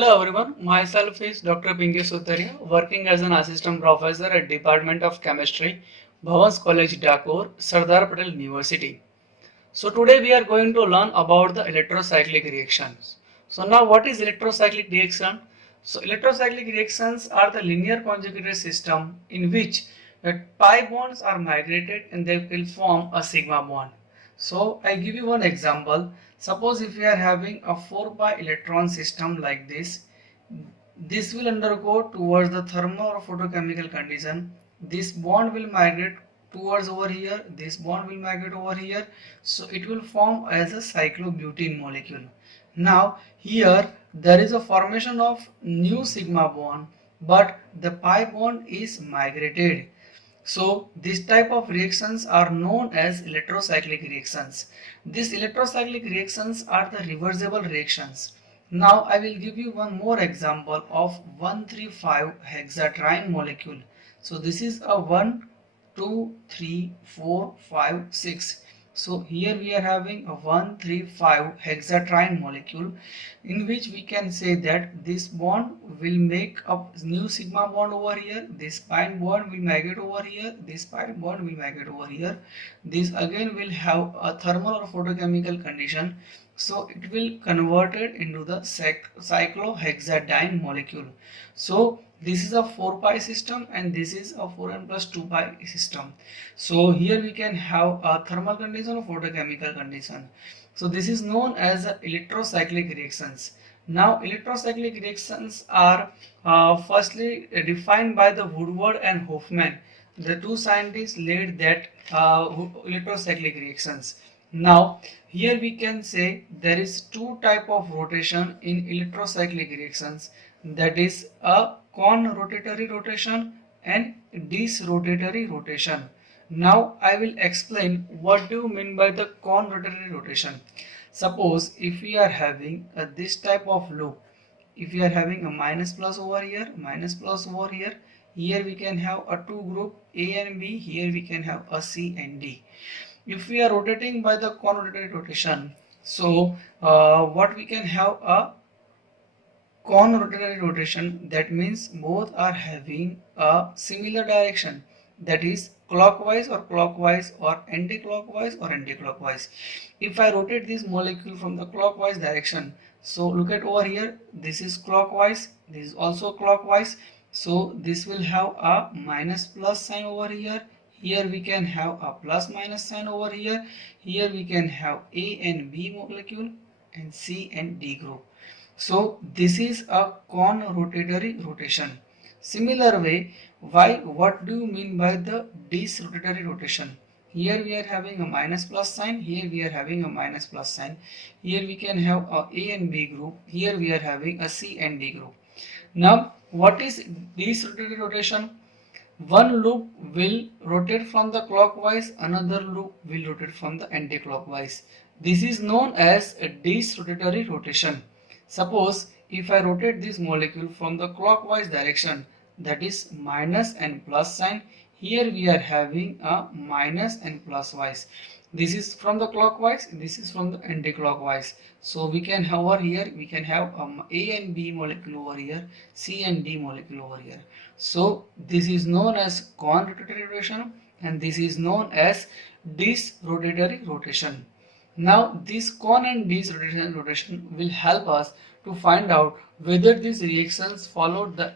Hello everyone, myself is Dr. Pinky Sutaria, working as an assistant professor at Department of Chemistry, Bhavans College, Dakor, Sardar Patel University. So today we are going to learn about the electrocyclic reactions. So now what is electrocyclic reaction? So electrocyclic reactions are the linear conjugated system in which pi bonds are migrated and they will form a sigma bond. So I give you one example. Suppose if we are having a 4 pi electron system like this will undergo towards the thermal or photochemical condition. This bond will migrate towards over here, this bond will migrate over here, so it will form as a cyclobutene molecule. Now here there is a formation of new sigma bond, but the pi bond is migrated. So this type of reactions are known as electrocyclic reactions. These electrocyclic reactions are the reversible reactions. Now I will give you one more example of 135 hexatriene molecule. So this is a 1, 2, 3, 4, 5, 6. So here we are having a 135 hexatriene molecule in which we can say that this bond will make a new sigma bond over here, this pi bond will migrate over here, this pi bond will migrate over here. This again will have a thermal or photochemical condition, so it will converted into the cyclohexadiene molecule. So this is a 4 pi system and this is a 4n plus 2 pi system. So here we can have a thermal condition or photochemical condition. So this is known as electrocyclic reactions. Now electrocyclic reactions are firstly defined by the Woodward and Hofmann. The two scientists led that electrocyclic reactions. Now here we can say there is two type of rotation in electrocyclic reactions, that is a con rotatory rotation and dis-rotatory rotation. Now I will explain what do you mean by the con rotatory rotation. Suppose if we are having this type of loop, if we are having a minus plus over here, minus plus over here, here we can have a two group A and B, here we can have a C and D. If we are rotating by the con rotatory rotation, so what we can have a con rotatory rotation, that means both are having a similar direction, that is clockwise or anti-clockwise or anti-clockwise. If I rotate this molecule from the clockwise direction, so look at over here, this is clockwise, this is also clockwise, so this will have a minus plus sign over here, here we can have a plus minus sign over here, here we can have A and B molecule and C and D group. So this is a con rotatory rotation. Similar way, what do you mean by the dis-rotatory rotation? Here we are having a minus plus sign, here we are having a minus plus sign. Here we can have a A and B group, here we are having a C and D group. Now what is dis-rotatory rotation? One loop will rotate from the clockwise, another loop will rotate from the anti-clockwise. This is known as a dis-rotatory rotation. Suppose if I rotate this molecule from the clockwise direction, that is minus and plus sign, here we are having a minus and plus wise. This is from the clockwise, this is from the anti-clockwise. So we can have over here, we can have A and B molecule over here, C and D molecule over here. So this is known as con rotatory rotation and this is known as dis-rotatory rotation. Now this con and dis-rotation will help us to find out whether these reactions follow the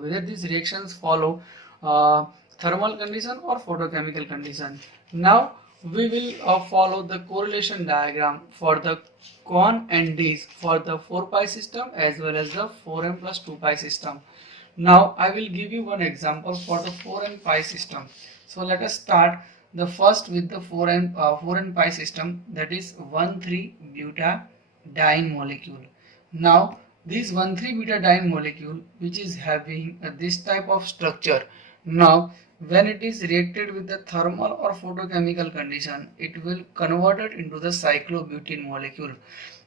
whether these reactions follow thermal condition or photochemical condition. Now we will follow the correlation diagram for the con and dis for the 4 pi system as well as the 4n plus 2 pi system. Now I will give you one example for the 4n pi system. So let us start the first with the 4n pi system, that is 1,3-butadiene molecule. Now this 1,3-butadiene molecule which is having this type of structure, now when it is reacted with the thermal or photochemical condition, it will convert it into the cyclobutene molecule.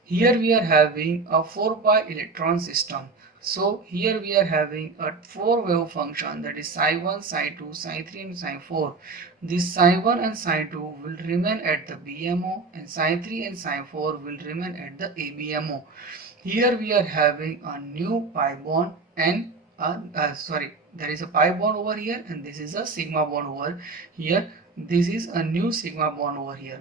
Here we are having a 4 pi electron system. So here we are having a 4 wave function, that is psi 1, psi 2, psi 3 and psi 4. this psi1 and psi2 will remain at the BMO, and psi3 and psi4 will remain at the ABMO. Here we are having a new pi bond and there is a pi bond over here, and this is a sigma bond over here. This is a new sigma bond over here.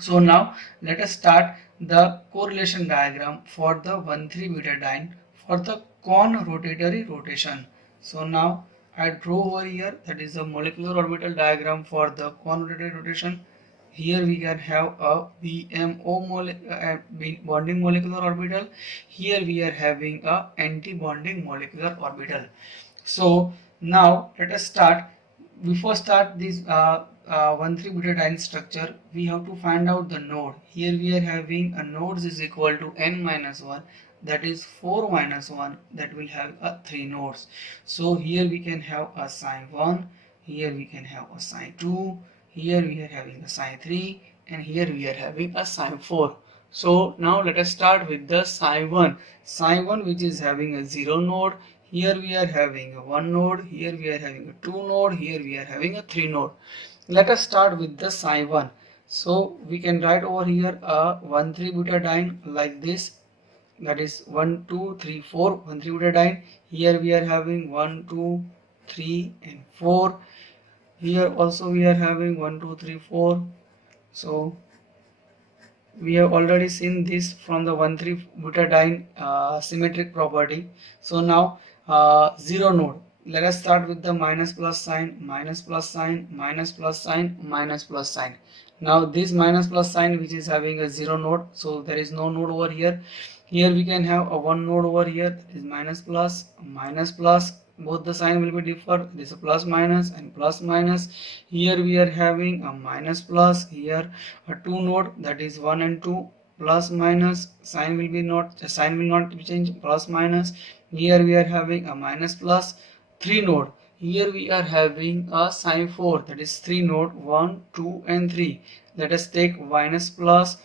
So now let us start the correlation diagram for the 1,3-butadiene for the con rotatory rotation. So now I draw over here, that is the molecular orbital diagram for the con rotatory rotation. Here we can have a bonding molecular orbital. Here we are having a anti-bonding molecular orbital. So now let us start. Before start this 1,3-butadiene structure, we have to find out the node. Here we are having a nodes is equal to n minus 1, that is 4 minus 1, that will have 3 nodes. So here we can have a psi1, here we can have a psi2, here we are having a psi3, and here we are having a psi4. So now let us start with the psi1 which is having a 0 node. Here we are having a 1 node, here we are having a 2 node, here we are having a 3 node. Let us start with the psi1. So we can write over here a 1,3-butadiene like this, that is 1 2 3 4 1,3-butadiene. Here we are having 1 2 3 and 4. Here also we are having 1 2 3 4. So we have already seen this from the 1,3-butadiene symmetric property. So now 0 node. Let us start with the minus plus sign, minus plus sign, minus plus sign, minus plus sign. Now this minus plus sign which is having a 0 node, so there is no node over here. Here we can have a 1 node over here, that is minus plus, minus plus. Both the sign will be differ. This is a plus minus and plus minus. Here we are having a minus plus. Here a 2 node, that is 1 and 2, plus minus. Sign will not be changed, plus minus. Here we are having a minus plus. 3 node. Here we are having a psi4, that is 3 node, 1 2 and 3. Let us take minus plus,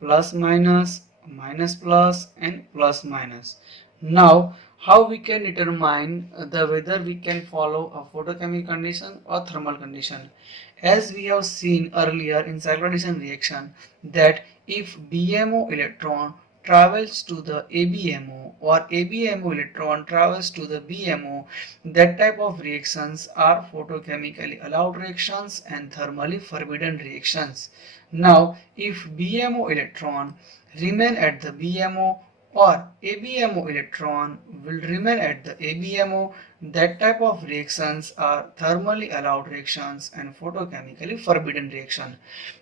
plus minus, minus plus and plus minus. Now how we can determine whether we can follow a photochemical condition or thermal condition? As we have seen earlier in cyclotration reaction, that if BMO electron travels to the ABMO or ABMO electron travels to the BMO, that type of reactions are photochemically allowed reactions and thermally forbidden reactions. Now if BMO electron remain at the BMO or ABMO electron will remain at the ABMO, that type of reactions are thermally allowed reactions and photochemically forbidden reaction.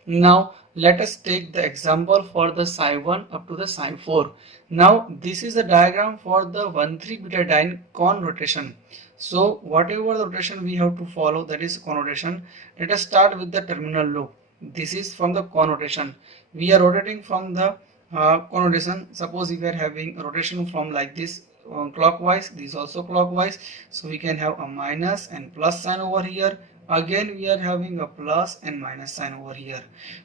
Now let us take the example for the psi1 up to the psi4. Now this is the diagram for the 1,3-butadiene con rotation. So whatever the rotation we have to follow, that is con rotation. Let us start with the terminal loop. This is from the con rotation. We are rotating from the connotation. Suppose if we are having a rotation from like this clockwise, this also clockwise, so we can have a minus and plus sign over here. Again we are having a plus and minus sign over here.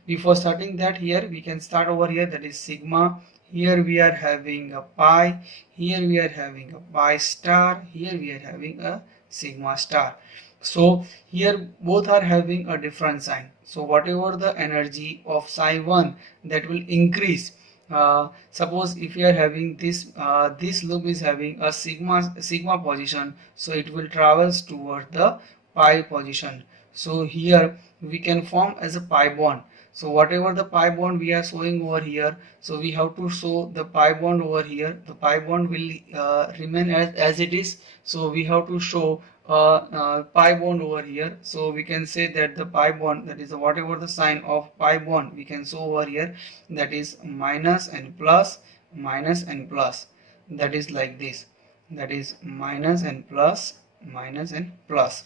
Before starting that, here we can start over here, that is sigma. Here we are having a pi, here we are having a pi star, here we are having a sigma star. So here both are having a different sign. So whatever the energy of psi1, that will increase. Suppose if you are having this loop is having a sigma position, so it will travels toward the pi position. So here we can form as a pi bond. So whatever the pi bond we are showing over here, so we have to show the pi bond over here. The pi bond will remain as it is. So we have to show pi bond over here. So we can say that the pi bond, that is whatever the sign of pi bond we can show over here, that is minus and plus, minus and plus. That is like this. That is minus and plus, minus and plus.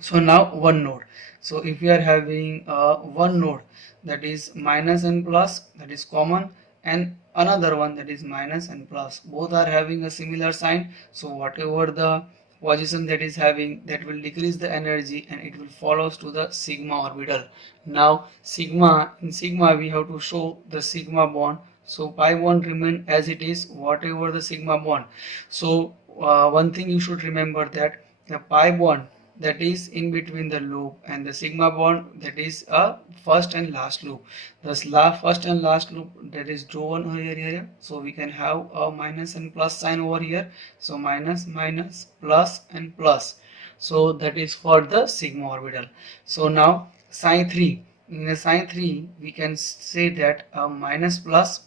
So now one node. So if we are having one node, that is minus and plus, that is common, and another one, that is minus and plus, both are having a similar sign. So whatever the position that is having, that will decrease the energy and it will follows to the sigma orbital. Now sigma, in sigma we have to show the sigma bond. So pi bond remain as it is, whatever the sigma bond. So one thing you should remember, that the pi bond that is in between the loop, and the sigma bond that is a first and last loop. The first and last loop that is drawn here, so we can have a minus and plus sign over here. So minus minus plus and plus. So that is for the sigma orbital. So now psi 3, in the psi 3 we can say that a minus plus,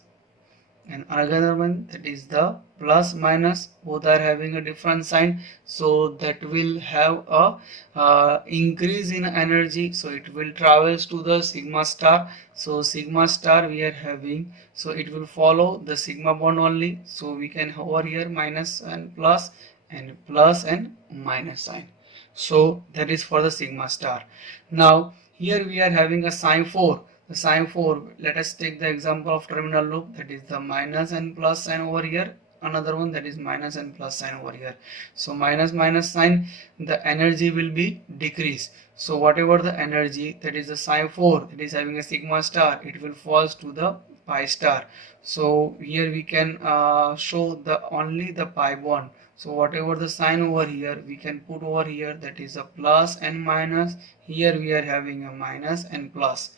and another one that is the plus minus, both are having a different sign, so that will have a increase in energy, so it will travels to the sigma star. So sigma star we are having, so it will follow the sigma bond only, so we can over here minus and plus and minus sign. So that is for the sigma star. Now here we are having a sign 4. The sign 4, let us take the example of terminal loop, that is the minus and plus sign over here, another one that is minus and plus sign over here. So minus minus sign, the energy will be decreased. So whatever the energy, that is the sign 4, it is having a sigma star, it will falls to the pi star. So here we can show the only the pi bond. So whatever the sign over here, we can put over here, that is a plus and minus. Here we are having a minus and plus.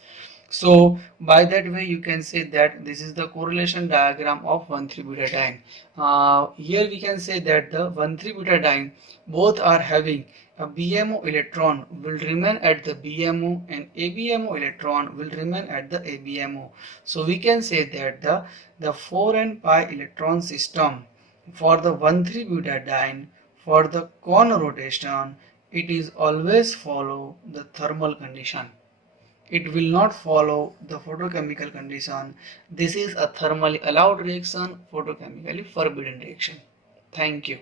So by that way you can say that this is the correlation diagram of 1,3-butadiene. Here we can say that the 1,3-butadiene both are having a BMO electron will remain at the BMO, and ABMO electron will remain at the ABMO. So we can say that the 4n pi electron system for the 1,3-butadiene, for the cone rotation, it is always follow the thermal condition. It will not follow the photochemical condition. This is a thermally allowed reaction, photochemically forbidden reaction. Thank you.